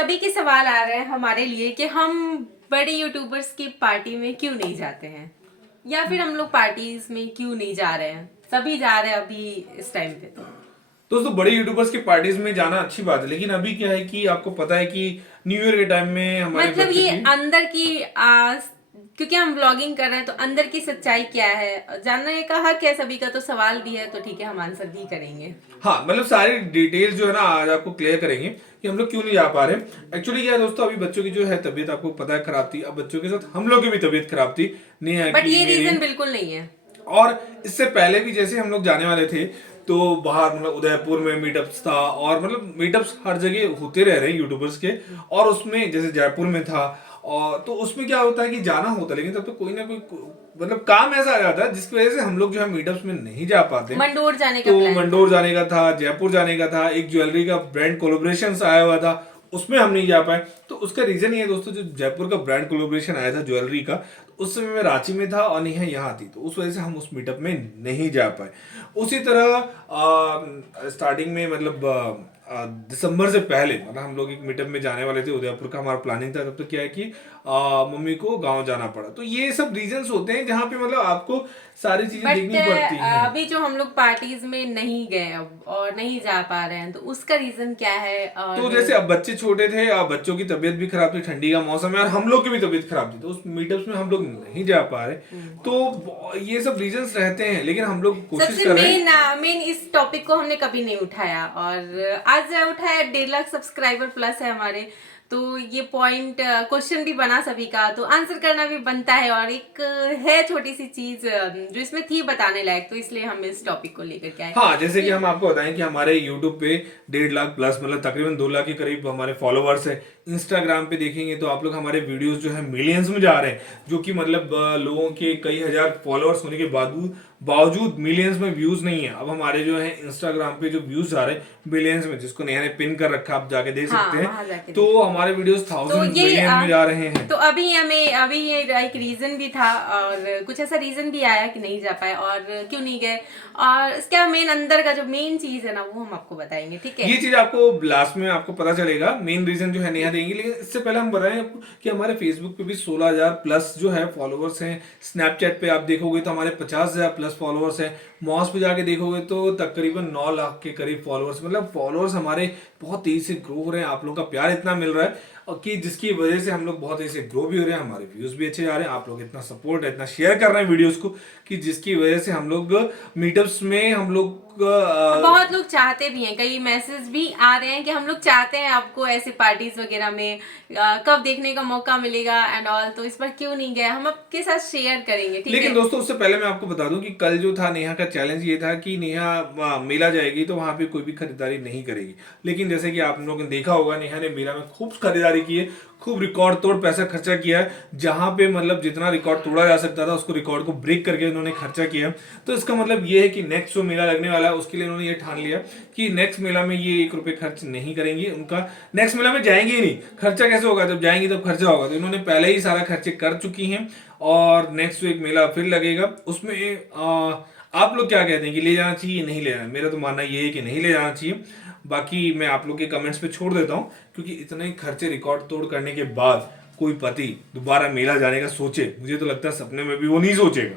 सभी के सवाल आ रहे हैं हमारे लिए कि हम बड़े यूट्यूबर्स की पार्टी में क्यों नहीं जाते हैं, या फिर हम लोग पार्टीज में क्यों नहीं जा रहे हैं। सभी जा रहे हैं अभी इस टाइम पे। तो दोस्तों, बड़े यूट्यूबर्स की पार्टीज में जाना अच्छी बात है, लेकिन अभी क्या है कि आपको पता है कि न्यू ईयर के टाइम में हमारे मतलब बच्चों ये की अंदर की क्योंकि हम व्लॉगिंग कर रहे हैं तो अंदर की सच्चाई क्या है जानने का हक है सभी का। तो सवाल भी है तो ठीक है, हम आंसर भी करेंगे। हाँ, मतलब सारी डिटेल्स जो है ना आज आपको क्लियर करेंगे कि हम लोग क्यों नहीं जा पा रहे। एक्चुअली क्या है दोस्तों, अभी बच्चों की जो है तबीयत आपको पता है खराब थी। अब बच्चों के साथ हम लोग की भी तबीयत खराब थी, नेहा बट की, ये मेरी। रीजन बिल्कुल नहीं है। और इससे पहले भी जैसे हम लोग जाने वाले थे तो बाहर मतलब उदयपुर में मीटअप्स था, और मतलब मीटअप्स हर जगह होते रह रहे हैं यूट्यूबर्स के। और उसमें जैसे जयपुर में था, और तो उसमें क्या होता है कि जाना होता है, लेकिन तब तो कोई ना कोई मतलब काम ऐसा आ जाता है जिसकी वजह से हम लोग जो है मीटअप्स में नहीं जा पाते। मंडोर जाने का तो प्लान था। मंडोर जाने का था, जयपुर जाने का था, एक ज्वेलरी का ब्रांड कोलोब्रेशन आया हुआ था, उसमें हम नहीं जा पाए। तो उसका रीजन ये है दोस्तों, जो जयपुर का ब्रांड कोलोब्रेशन आया था ज्वेलरी का, तो उस समय मैं रांची में था और नेहा यहाँ थी, तो उस वजह से हम उस मीटअप में नहीं जा पाए। उसी तरह स्टार्टिंग में मतलब दिसंबर से पहले मतलब हम लोग एक मीटअप में जाने वाले थे, उदयपुर का हमारा प्लानिंग था। तब तो क्या है कि मम्मी को गांव जाना पड़ा। तो ये सब रीजंस होते हैं जहाँ पे मतलब आपको सारी चीजें बट देखनी पड़ती हैं। अभी जो हम लोग पार्टीज में नहीं गए अब और नहीं जा पा रहे हैं तो उसका रीजन क्या है। और तो जैसे अब बच्चे छोटे थे, अब बच्चों की तबीयत भी खराब थी, ठंडी का मौसम है, और हम लोग की भी तबीयत खराब थी, तो उस मीटअप्स में हम लोग नहीं जा पा रहे। तो ये सब रीजंस रहते हैं, लेकिन हम लोग कोशिश सबसे कर रहे हैं। मेन इस टॉपिक को हमने कभी नहीं उठाया और आज उठाया। 1.5 लाख सब्सक्राइबर प्लस है हमारे, तो ये पॉइंट क्वेश्चन भी बना सभी का, तो आंसर करना भी बनता है। और एक है छोटी सी चीज जो इसमें थी बताने लायक, तो इसलिए हम इस टॉपिक को लेकर के आए हाँ, जैसे कि कि हम आपको बताएं कि हमारे यूट्यूब पे 1.5 लाख प्लस मतलब तकरीबन 2 लाख के करीब हमारे फॉलोवर्स है। इंस्टाग्राम पे देखेंगे तो आप लोग हमारे वीडियोस जो है मिलियंस में जा रहे हैं, जो कि मतलब लोगों के कई हजार फॉलोअर्स होने के बावजूद मिलियंस में व्यूज नहीं है। अब हमारे जो है इंस्टाग्राम पे जो व्यूज आ रहे हैं बिलियंस में, जिसको नेहा ने पिन कर रखा, आप जाके देख सकते हाँ हैं। वहां जाके तो देख। हमारे वीडियोस तो 1000 ये मिलियन में जा रहे हैं। तो अभी ये एक रीजन भी था और कुछ ऐसा रीजन भी आया कि नहीं जा पाए और क्यों नहीं गए। और इसका मेन अंदर का जो मेन चीज है ना वो हम आपको बताएंगे, ठीक है। ये चीज आपको लास्ट में आपको पता चलेगा, मेन रीजन जो है नेहा देंगी। लेकिन इससे पहले हम बताएं आपको कि हमारे फेसबुक पे भी 16,000 प्लस जो है फॉलोअर्स हैं। स्नैपचैट पे आप देखोगे तो हमारे 50,000 प्लस फॉलोअर्स हैं। मॉस पे जाके देखोगे तो तकरीबन 9 लाख के करीब फॉलोअर्स, मतलब फॉलोअर्स हमारे बहुत तेजी से ग्रो हो रहे हैं। आप लोगों का प्यार इतना मिल रहा है और कि जिसकी वजह से हम लोग बहुत तेजी से ग्रो भी हो रहे हैं, हमारे व्यूज भी अच्छे जा रहे हैं। आप लोग इतना सपोर्ट है, इतना शेयर कर रहे हैं वीडियोस को, कि जिसकी वजह से हम लोग मीटअप्स में हम लोग बहुत लोग चाहते भी हैं, कई मैसेज भी आ रहे हैं कि हम लोग चाहते हैं आपको ऐसे पार्टीज वगैरह में कब देखने का मौका मिलेगा एंड ऑल। तो इस पर क्यों नहीं गए हम आपके साथ शेयर करेंगे, ठीक लेकिन है। दोस्तों, उससे पहले मैं आपको बता दूं कि कल जो था नेहा का चैलेंज ये था कि नेहा मेला जाएगी तो वहां पे कोई भी खरीदारी नहीं करेगी। लेकिन जैसे कि आप लोगों ने देखा होगा, नेहा ने मेला में खूब खरीदारी की है, खूब रिकॉर्ड तोड़ पैसा खर्चा किया है। जहां पे मतलब जितना रिकॉर्ड तोड़ा जा सकता था उसको रिकॉर्ड को ब्रेक करके उन्होंने खर्चा किया। तो इसका मतलब ये है कि नेक्स्ट जो मेला लगने वाला है उसके लिए उन्होंने ये ठान लिया कि नेक्स्ट मेला में ये 1 रुपए खर्च नहीं करेंगी। उनका नेक्स्ट मेला में जाएंगे ही नहीं। खर्चा कैसे होगा, जब जाएंगी तब खर्चा होगा। तो इन्होंने पहले ही सारा खर्चे कर चुकी हैं, और नेक्स्ट वीक मेला फिर लगेगा। उसमें आप लोग क्या कहते हैं कि ले जाना चाहिए नहीं ले जाना? मेरा तो मानना ये है कि नहीं ले जाना चाहिए। बाकी मैं आप लोग के कमेंट्स पे छोड़ देता हूँ, क्योंकि इतने खर्चे रिकॉर्ड तोड़ करने के बाद कोई पति दोबारा मेला जाने का सोचे, मुझे तो लगता है सपने में भी वो नहीं सोचेगा।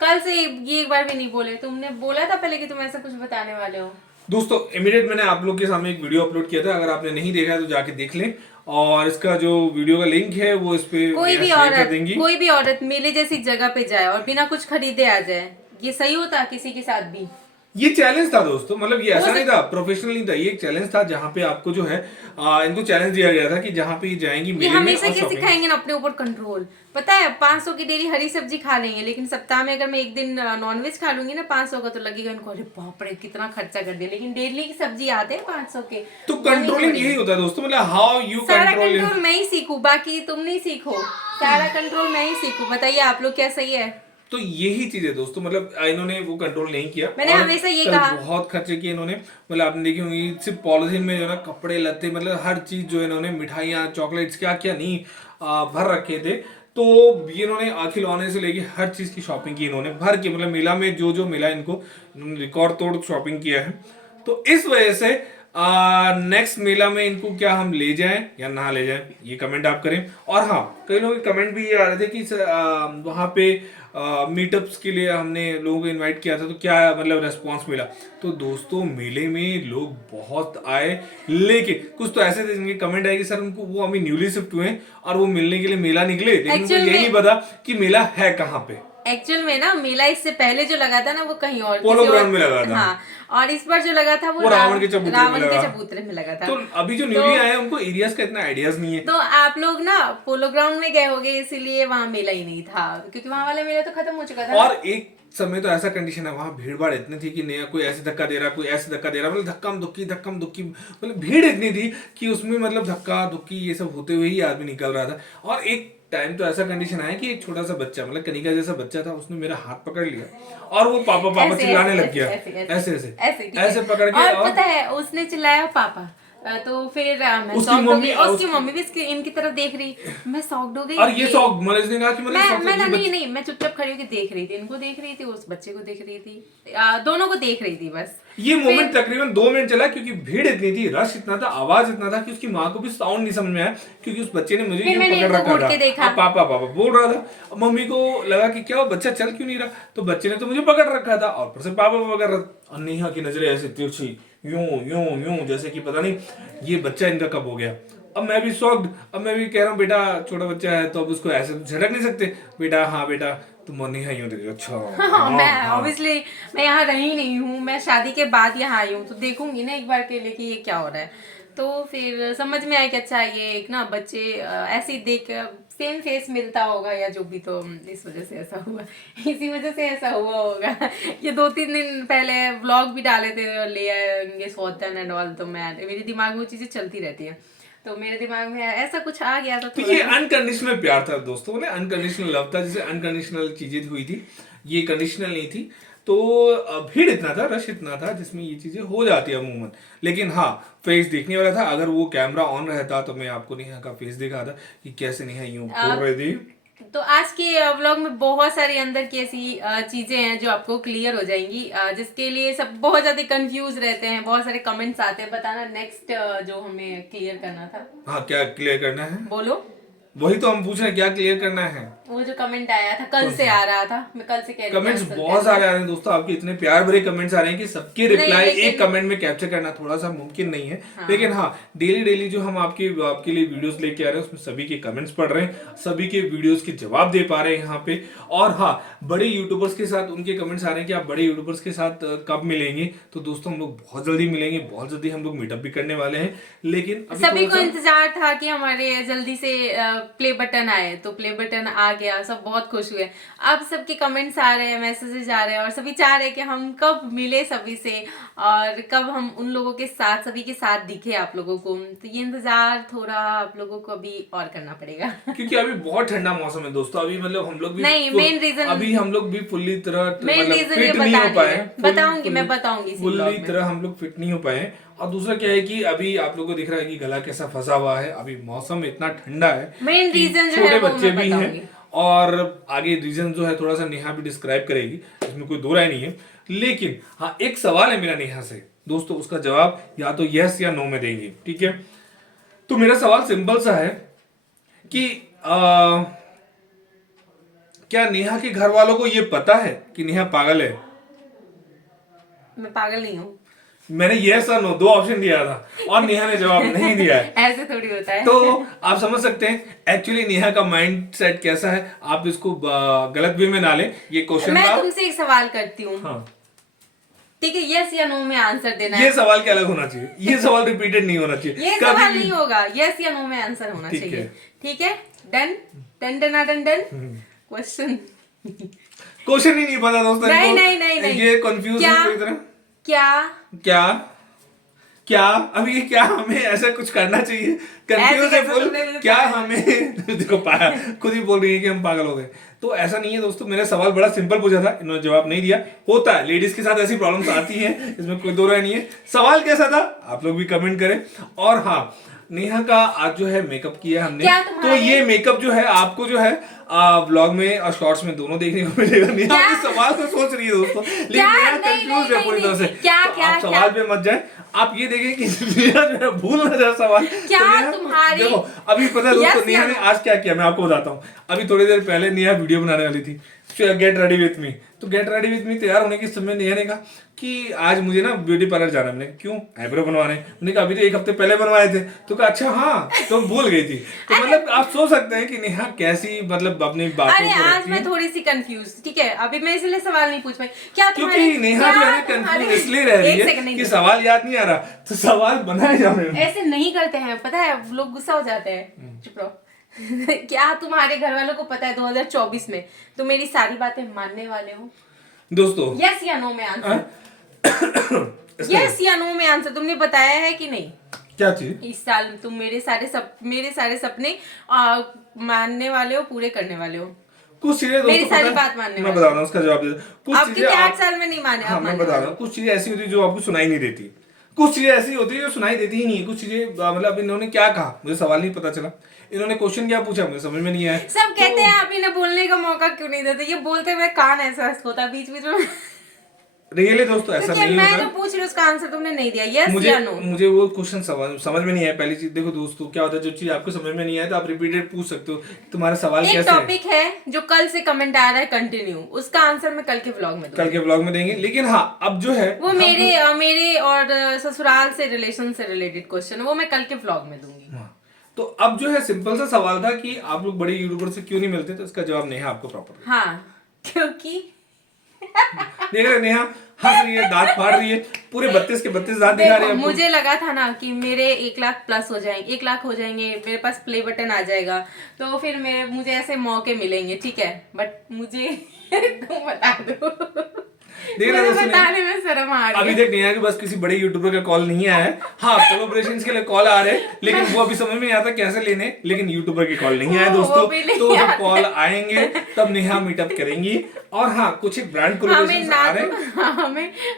कल से ये एक बार भी नहीं बोले, तुमने बोला था पहले कि तुम ऐसा कुछ बताने वाले हो। दोस्तों, इमीडिएट मैंने आप लोग के सामने एक वीडियो अपलोड किया था, अगर आपने नहीं देखा है तो जाके देख लें। और इसका जो वीडियो का लिंक है वो इस पे शेयर कर देंगी। कोई भी औरत मेले जैसी जगह पे जाए और बिना कुछ खरीदे आ जाए, ये सही होता किसी के साथ भी? ये चैलेंज था दोस्तों, मतलब ये ऐसा हो नहीं था, प्रोफेशनल नहीं था, ये एक चैलेंज था जहाँ पे आपको जो है इनको चैलेंज दिया गया था कि जहाँ पे ये जाएंगी ये मेले में हमेशा और क्या शॉपिंग। सिखाएंगे ना, अपने ऊपर कंट्रोल। पता है 500 की डेली हरी सब्जी खा लेंगे, लेकिन सप्ताह में अगर मैं एक दिन नॉनवेज खा लूंगी ना 500 का, तो लगेगा इनको अरे बाप रे कितना खर्चा कर दिया। लेकिन डेली की सब्जी आते हैं 500 के। तो वो नहीं कंट्रोलिंग यही छोड़ेंगे। होता है दोस्तों, मतलब हाउ यू सारा कंट्रोल। कंट्रोल मैं ही सीखूं, बाकी तुम नहीं सीखो। सारा कंट्रोल मैं ही सीखूं, बताइए आप लोग क्या सही है? तो यही चीज है दोस्तों, मतलब इन्होंने वो कंट्रोल नहीं किया मैंने और हमेशा ये कल कहा। बहुत खर्चे किए इन्होंने। मतलब आपने देखी होंगी सिर्फ पॉलिथीन में जो है ना कपड़े लत्ते, मतलब हर चीज जो है इन्होंने, मिठाइयाँ चॉकलेट्स क्या क्या नहीं भर रखे थे। तो ये इन्होंने खिलौने से लेके हर चीज की शॉपिंग की इन्होंने भर के, मतलब मेला में जो जो मिला इनको, इन्होंने रिकॉर्ड तोड़ शॉपिंग किया है। तो इस वजह से नेक्स्ट मेला में इनको क्या हम ले जाएं या ना ले जाएं, ये कमेंट आप करें। और हाँ, कई लोगों के कमेंट भी ये आ रहे थे कि वहाँ पे मीटअप्स के लिए हमने लोगों को इनवाइट किया था, तो क्या मतलब रेस्पॉन्स मिला। तो दोस्तों मेले में लोग बहुत आए, लेकिन कुछ तो ऐसे थे जिनके कमेंट आए कि सर उनको वो अभी न्यूली शिफ्ट हुए हैं और वो मिलने के लिए मेला निकले, लेकिन उनको Actual यही में- नहीं पता कि मेला है कहाँ पे। एक्चुअल में ना मेला इससे पहले जो लगा था ना वो कहीं और पोलो किसी और- ग्राउंड में लगा था। हाँ, और इस बार जो लगा था वो रावण के चबूतरे में रावण के लगा। चबूतरे में लगा था। तो अभी जो न्यूली आए हैं उनको एरियाज का इतना आइडियाज नहीं है। तो आप लोग ना पोलो ग्राउंड में गए होगे, इसीलिए वहां मेला ही नहीं था, क्योंकि वहां वाला मेला तो खत्म हो चुका था। और एक समय तो ऐसा कंडीशन है वहां भीड़ भाड़ इतनी थी कि नया कोई ऐसे धक्का दे रहा, कोई ऐसे धक्का दे रहा, मतलब धक्कम दुक्की मतलब भीड़ इतनी थी कि उसमें मतलब धक्का दुक्की ये सब होते हुए ही आदमी निकल रहा था। और एक टाइम तो ऐसा कंडीशन आया कि एक छोटा सा बच्चा, मतलब कनिका जैसा बच्चा था, उसने मेरा हाथ पकड़ लिया और वो पापा पापा ऐसे- चिल्लाने ऐसे- लग गया, ऐसे- ऐसे ठीक है। ऐसे पकड़ के। और पता है उसने चिल्लाया पापा, तो फिर मैं उसकी शॉक्ड हो मम्मी- गई, और उसकी मम्मी भी इनकी तरफ देख रही, मैं शॉक्ड हो गई। और ये शौक मनोज ने कहा कि मतलब शौक मैं ये नहीं नहीं मैं चुपचाप खड़ी होकर देख रही थी, इनको देख रही थी, उस बच्चे को देख रही थी, दोनों को देख रही थी बस। ये मोमेंट तकरीबन 2 मिनट चला, क्योंकि भीड़ इतनी थी, रश इतना था, आवाज इतना था कि उसकी माँ को भी साउंड नहीं समझ में आया, क्योंकि उस बच्चे ने मुझे फिर यूं मैंने पकड़ इनको रखा घूर के था। देखा। अब पापा पापा बोल रहा था, अब मम्मी को लगा कि क्या वो बच्चा चल क्यों नहीं रहा, तो बच्चे ने तो मुझे पकड़ रखा था और ऊपर से पापा पकड़ रहा था। और नेहा की नजरें ऐसे तिरछी यूं यूं यूं, जैसे कि पता नहीं ये बच्चा इनका कब हो गया। अब मैं भी शॉक्ड, अब मैं भी कह रहा हूँ बेटा छोटा बच्चा है तो अब उसको ऐसे झटक नहीं सकते, बेटा हाँ बेटा तुम नेहा यूं देख, अच्छा हाँ, मैं ऑब्वियसली मैं यहाँ रही नहीं हूँ, मैं शादी के बाद यहाँ आई हूँ, तो देखूंगी ना एक बार के लिए कि ये क्या हो रहा है। तो फिर समझ में आया कि अच्छा ये एक ना बच्चे ऐसे ही देख सेम फेस मिलता होगा या जो भी, तो इस वजह से ऐसा हुआ, इसी वजह से ऐसा हुआ होगा। ये 2-3 दिन पहले व्लॉग भी डाले थे, ले आएंगे सौतन एंड ऑल, तो मैं मेरे दिमाग में वो चीजें चलती रहती हैं, तो मेरे दिमाग में ऐसा कुछ आ गया था तो थोड़ा ये सा। अनकंडीशनल प्यार था दोस्तों, बोले अनकंडीशनल लव था, जैसे अनकंडीशनल चीजें हुई थी, ये कंडीशनल नहीं थी। तो भीड़ इतना था, रश इतना था, जिसमें ये चीजें हो जाती है अमूमन। लेकिन हाँ, फेस देखने वाला था, अगर वो कैमरा ऑन रहता तो मैं आपको नेहा का फेस दिखा था कि कैसे नेहा यूं बोल रही थी। तो आज के व्लॉग में बहुत सारी अंदर की ऐसी चीजें हैं जो आपको क्लियर हो जाएंगी, जिसके लिए सब बहुत ज्यादा कंफ्यूज रहते हैं, बहुत सारे कमेंट्स आते हैं, बताना नेक्स्ट जो हमें क्लियर करना था। हाँ, क्या क्लियर करना है, बोलो। वही तो हम पूछ रहे हैं, क्या क्लियर करना है। वो जो कमेंट आया था, कल से आ रहा था, मैं कल से कह रही हूँ कमेंट्स cancel बहुत सारे आ रहे हैं दोस्तों, आपके इतने प्यार भरे कमेंट्स आ रहे हैं कि सबके रिप्लाई लेकिन- एक कमेंट में कैप्चर करना थोड़ा सा मुमकिन नहीं है। लेकिन हाँ, डेली जो हम आपके लिए वीडियोस लेके आ रहे हैं, उसमें सभी के कमेंट्स पढ़ रहे हैं, सभी के वीडियोस के जवाब दे पा रहे हैं यहाँ पे। और हाँ, बड़े यूट्यूबर्स के साथ उनके कमेंट्स आ रहे हैं कि आप बड़े यूट्यूबर्स के साथ कब मिलेंगे। तो दोस्तों हम लोग बहुत जल्दी मिलेंगे, बहुत जल्दी हम लोग मीटअप भी करने वाले हैं। लेकिन अभी सभी थोड़ा को सा- इंतजार था कि हमारे जल्दी से प्ले बटन आए, तो प्ले बटन आ गया, सब बहुत खुश हुए। अब सबके कमेंट्स आ रहे हैं, मैसेजेस आ रहे हैं, और सभी चाह रहे हैं कि हम कब मिले सभी से, और कब हम उन लोगों के साथ, सभी के साथ दिखे आप लोगों को। तो ये इंतजार थोड़ा आप लोगों को अभी और करना पड़ेगा। क्योंकि अभी बहुत ठंडा मौसम है दोस्तों, अभी मतलब हम लोग भी नहीं, main reason- अभी हम लोग भी फुल्ली तरह मेन रीजन ये फिट नहीं हो बतानी पाए, है, बताऊंगी मैं, बताऊंगी इसी फुल्ली vlog में। तरह हम लोग फिट नहीं हो पाए हैं। और दूसरा क्या है कि अभी आप लोगों को दिख रहा है कि गला कैसा फंसा हुआ है, अभी मौसम इतना ठंडा है, Main कि reason जो छोटे है वो बच्चे मैं भी बताऊंगी। हैं, और आगे रीजन जो है थोड़ा सा नेहा भी डिस्क्राइब करेगी, इसमें कोई दो राय नहीं है। लेकिन हाँ, एक सवाल है मेरा नेहा से दोस्तों, उसका जवाब या तो यस या नो में देंगे, ठीक है। तो मेरा सवाल सिंपल सा है कि क्या नेहा के घर वालों को ये पता है कि नेहा पागल है? मैं पागल नहीं हूँ। मैंने यस और नो 2 ऑप्शन दिया था और नेहा ने जवाब नहीं दिया है। ऐसे थोड़ी होता है। तो आप समझ सकते हैं एक्चुअली नेहा का माइंड सेट कैसा है। आप इसको गलत वे में ना लें, ये क्वेश्चन मैं था। तुमसे एक सवाल करती हूँ, हाँ, ठीक है, यस या नो में आंसर देना ये है। सवाल क्या अलग होना चाहिए, ये सवाल रिपीटेड नहीं होना चाहिए ये कभी सवाल भी। नहीं होगा, यस या नो में आंसर होना ठीक चाहिए, है। ठीक है। Done done done done done question. Question ही नहीं पता दोस्तों नहीं, इनको। नहीं, नहीं, नहीं। ये कंफ्यूज है क्या? पूरी तरह। क्या क्या अभी ये क्या हमें ऐसा कुछ करना चाहिए? कंफ्यूज है कैसे फुल। तुमने क्या हमें देखो पाया, खुद ही बोल रही है कि हम पागल हो गए। तो ऐसा नहीं है दोस्तों, मेरा सवाल बड़ा सिंपल पूछा था, इन्होंने जवाब नहीं दिया। होता है, लेडीज के साथ ऐसी प्रॉब्लम्स आती हैं, इसमें कोई दो राय नहीं है। सवाल कैसा था आप लोग भी कमेंट करें। और हाँ, नेहा का आज जो है मेकअप किया हमने, क्या तो तुम्हारे- ये मेकअप जो है आपको जो है व्लॉग में और शॉर्ट्स में दोनों देखने को मिलेगा। नेहा क्या? इस सवाल को सोच रही है दोस्तों, लेकिन क्या? नेहा नहीं, कंफ्यूज है नहीं, पूरी नहीं, तरह से। क्या, तो क्या, आप क्या? सवाल पे मत जाए, आप ये देखें कि नेहा जो है भूल ना जाए सवाल। क्या तो नेहा तुम्हारी- देखो अभी पता है दोस्तों Yes, नेहा या ने no? आज क्या किया मैं आपको बताता हूँ। अभी थोड़ी देर पहले नेहा वीडियो बनाने वाली थी, गेट रेडी विथ मी। तो गेट रेडी विथ मी तैयार होने के समय नेहा ने कहा कि आज मुझे ना ब्यूटी पार्लर जाना है। मैंने कहा, क्यों? आईब्रो बनवाने। मैंने कहा अभी तो 1 हफ्ते पहले बनवाए थे। तो कहा अच्छा हाँ, तो भूल गई थी। तो मतलब आप सोच सकते हैं कि नेहा कैसी मतलब अपनी बातों अरे को आज रखती मैं है। थोड़ी सी कंफ्यूज, ठीक है, अभी मैं इसलिए सवाल नहीं पूछ पाई। क्या क्योंकि तुम्हारे- नेहा जो है ना क्या कंफ्यूज तुम्हारे- इसलिए रह रही एक है सेकंड, नहीं, कि सवाल याद नहीं आ रहा, तो सवाल बनाए जा रहे हैं। ऐसे नहीं करते हैं, पता है लोग गुस्सा हो जाते हैं। चुप रहो। क्या तुम्हारे घर वालों को पता है 2024 में तुम मेरी सारी बातें मानने वाले हो? दोस्तों यस या नो में आंसर, यस या नो में आंसर। तुमने बताया है कि नहीं क्या चीज? इस साल तुम मेरे सारे सपने मानने वाले हो, पूरे करने वाले हो? कुछ चीजें मेरी दोस्तों सारी पता है, बात मानने मैं वाले। बता रहा हूँ उसका जवाब दे। कुछ आपके चीजें 8 साल में नहीं माने, हाँ आप मैं मानने बता वाले रहा हो। हूँ, कुछ चीजें ऐसी होती है जो आपको सुनाई नहीं देती। कुछ चीजें ऐसी होती है जो सुनाई देती ही नहीं है। कुछ चीजें मतलब इन्होंने क्या कहा मुझे सवाल नहीं पता चला, इन्होंने क्वेश्चन क्या पूछा मुझे समझ में नहीं आया। सब कहते हैं आप इन्हें बोलने का मौका क्यों नहीं देते, ये बोलते हुए कान ऐसा होता बीच बीच में। रियली दोस्तों ऐसा क्योंकि नहीं मैं होता। जो पूछ रही हूँ उसका आंसर तुमने नहीं दिया, यस मुझे या नो। मुझे वो क्वेश्चन समझ में नहीं आया। पहली चीज देखो दोस्तों क्या होता है, जो चीज आपको समझ में नहीं आया तो आप रिपीटेड पूछ सकते हो तुम्हारा सवाल एक कैसे है। टॉपिक है जो कल से कमेंट आ रहा है कंटिन्यू, उसका आंसर मैं कल के व्लॉग में दूंगी। कल के ब्लॉग में देंगे। लेकिन हाँ अब जो है वो मेरे और ससुराल से रिलेशन से रिलेटेड क्वेश्चन है, वो मैं कल के व्लॉग में दूंगी। हाँ, तो अब जो है सिंपल सा सवाल था कि आप लोग बड़े यूट्यूबर से क्यों नहीं मिलते, तो इसका जवाब नेहा आपको प्रॉपर हाँ, क्योंकि देख रहे नेहा हंस रही है, दांत फाड़ रही है, पूरे 32 के 32 दांत दिखा रही है देखो, आपको। मुझे लगा था ना कि मेरे 1 लाख प्लस हो जाएंगे, 1 लाख हो जाएंगे, मेरे पास प्ले बटन आ जाएगा, तो फिर मुझे ऐसे मौके मिलेंगे, ठीक है, बट मुझे तुम बता दो। देख रहे मुझे दोस्तों बताने में शर्म आ रही अभी है। तक नेहा के बस किसी बड़े यूट्यूबर का कॉल नहीं आया है। हाँ कोलैबोरेशंस के लिए कॉल आ रहे हैं, लेकिन वो अभी समझ में नहीं आता कैसे लेने। लेकिन यूट्यूबर के कॉल नहीं आए वो दोस्तों, भी नहीं तो जब आते। कॉल आएंगे तब नेहा मीटअप करेंगी। और हाँ कुछ एक ब्रांड कोलैबोरेशंस आ रहे हैं।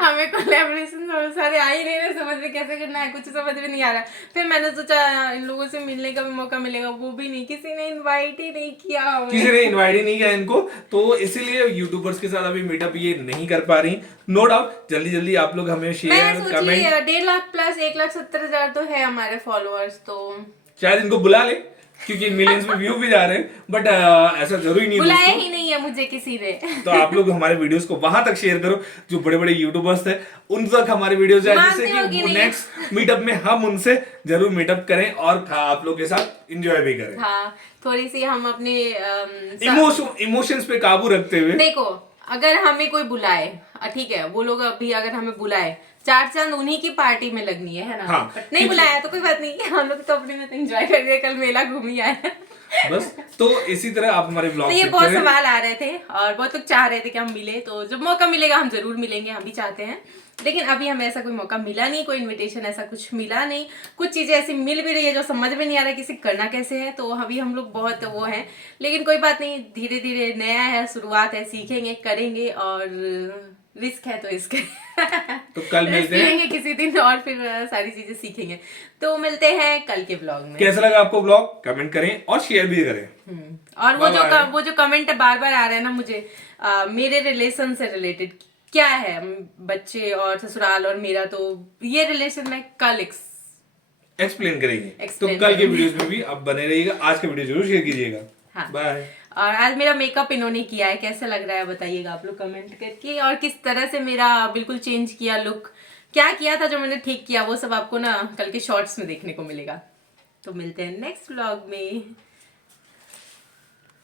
हमें कोलैबोरेशन थोड़े सारे आ ही नहीं रहे, समझ में कैसे करना है, कुछ समझ में नहीं आ रहा। फिर मैंने सोचा इन लोगों से मिलने का भी मौका मिलेगा, वो भी नहीं, किसी ने इनवाइट ही नहीं किया हमें। किसी ने इनवाइट ही नहीं किया इनको, तो इसीलिए यूट्यूबर्स के साथ अभी मीटअप ये नहीं कर पा रही। नो डाउट जल्दी जल्दी आप लोग हमें मैं शेयर सोची कमेंट 1.5 लाख प्लस 1,70,000 तो है हमारे फॉलोअर्स, तो शायद इनको बुला ले, क्योंकि मिलियंस में व्यू भी जा रहे हैं। बट ऐसा जरूरी नहीं है बुलाया दोस्तों। ही नहीं है मुझे किसी ने। तो आप लोग हमारे वीडियोस को वहां तक शेयर करो जो बड़े बड़े यूट्यूबर्स थे, उन तक हमारे वीडियोस जाए, जिससे मानते हो कि कि नहीं? नेक्स्ट मीटअप में हम उनसे जरूर मीटअप करें और आप लोग के साथ एंजॉय भी करें। हाँ, थोड़ी सी हम अपने इमोशंस पे काबू रखते हुए। देखो, अगर हमें कोई बुलाए, ठीक है, वो लोग अभी अगर हमें बुलाए, 4 चांद उन्हीं की पार्टी में लगनी है ना। हाँ, बट नहीं बुलाया तो कोई बात नहीं, हम लोग तो अपने में तो एंजॉय कर रहे, कल मेला घूम ही आए। बस तो इसी तरह आप हमारे ब्लॉग तो ये बहुत सवाल आ रहे थे और बहुत लोग चाह रहे थे कि हम मिले, तो जब मौका मिलेगा हम जरूर मिलेंगे, हम भी चाहते हैं। लेकिन अभी हमें ऐसा कोई मौका मिला नहीं, कोई इनविटेशन ऐसा कुछ मिला नहीं। कुछ चीजें ऐसी मिल भी रही है जो समझ में नहीं आ रहा है किसी करना कैसे है, तो अभी हम लोग बहुत वो हैं। लेकिन कोई बात नहीं, धीरे धीरे नया है, शुरुआत है, सीखेंगे, करेंगे, और रिस्क है तो इसके तो कल मिलते हैं। लेंगे किसी दिन और फिर सारी चीजें सीखेंगे। तो मिलते हैं कल के ब्लॉग में। कैसा लगा आपको ब्लॉग, कमेंट करें और शेयर भी करें। और वो जो कमेंट बार बार आ रहे हैं ना मुझे, मेरे रिलेशन से रिलेटेड क्या है, बच्चे और ससुराल और मेरा, तो ये रिलेशन में कल एक्सप्लेन करेंगे। तो Explain कल के करेंगे। वीडियोस में भी आप बने रहिएगा। आज का वीडियो जरूर शेयर कीजिएगा। हाँ। बाय। और आज मेरा मेकअप इन्होंने किया है, कैसा लग रहा है बताइएगा आप लोग कमेंट करके, और किस तरह से मेरा बिल्कुल चेंज किया लुक, क्या किया था जो मैंने ठीक किया, वो सब आपको ना कल के शॉर्ट्स में देखने को मिलेगा। तो मिलते हैं नेक्स्ट व्लॉग में।